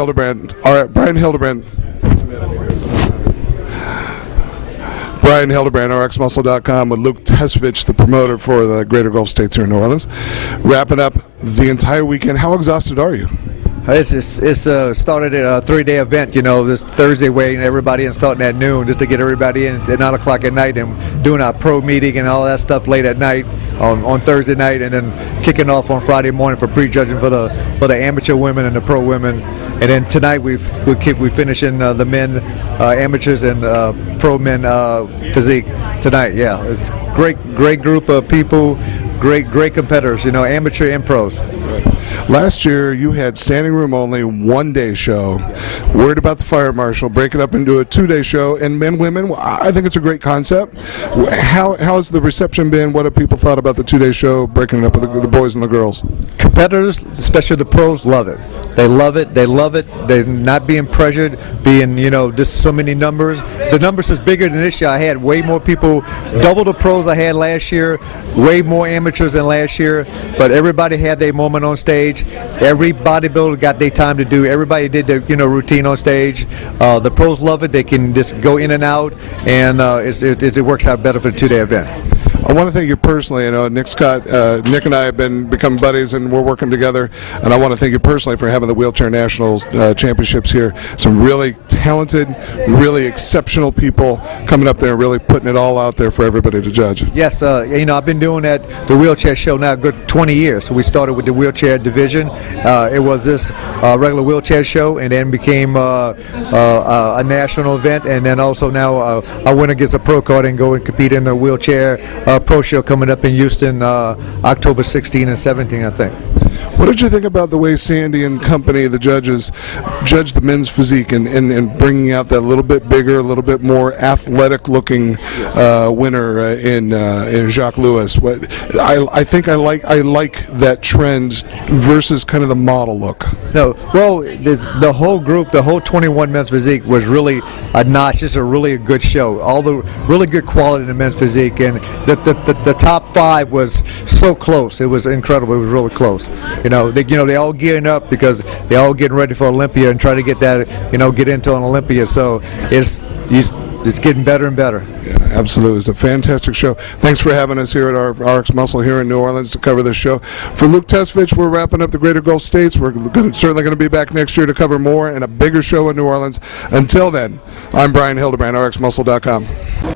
Hildebrand. All right, Brian Hildebrand, RxMuscle.com with Luke Tesvich, the promoter for the Greater Gulf States here in New Orleans. Wrapping up the entire weekend. How exhausted are you? It's started at a 3-day event, this Thursday waiting everybody and starting at noon just to get everybody in at 9 o'clock at night and doing our pro meeting and all that stuff late at night on Thursday night, and then kicking off on Friday morning for prejudging for the amateur women and the pro women. And then tonight we finishing the men amateurs and pro men physique tonight. Yeah, it's great group of people, great competitors, amateur and pros. Last year you had standing room only, 1-day show. Worried about the fire marshal, break it up into a 2-day show, and men, women. I think it's a great concept. How has the reception been? What have people thought about the 2-day show, breaking it up with the boys and the girls? Competitors, especially the pros, love it. They love it. They're not being pressured, being, just so many numbers. The numbers is bigger than this year. I had way more people, double the pros I had last year, way more amateurs than last year, but everybody had their moment on stage. Every bodybuilder got their time to do. Everybody did their, routine on stage. The pros love it. They can just go in and out, and it works out better for the 2-day event. I want to thank you personally. Nick and I have become buddies, and we're working together. And I want to thank you personally for having the Wheelchair National Championships here. Some really talented, really exceptional people coming up there and really putting it all out there for everybody to judge. Yes, I've been doing the wheelchair show now a good 20 years. So we started with the wheelchair division. It was this regular wheelchair show, and then became a national event, and then also now a winner gets a pro card and go and compete in the wheelchair pro show coming up in Houston October 16 and 17, I think. What did you think about the way Sandy and company, the judges, judged the men's physique and bringing out that little bit bigger, a little bit more athletic-looking winner in Jacques Lewis? I think I like that trend versus kind of the model look. No, well, the whole group, the whole 21 men's physique was really a notch. It's a really good show. All the really good quality in the men's physique, and the top 5 was so close. It was incredible. It was really close. They all gearing up because they all getting ready for Olympia and try to get that, get into an Olympia. So it's getting better and better. Yeah, absolutely. It's a fantastic show. Thanks for having us here at our RX Muscle here in New Orleans to cover this show. For Luke Tesvich, we're wrapping up the Greater Gulf States. We're certainly going to be back next year to cover more and a bigger show in New Orleans. Until then, I'm Brian Hildebrand, RxMuscle.com.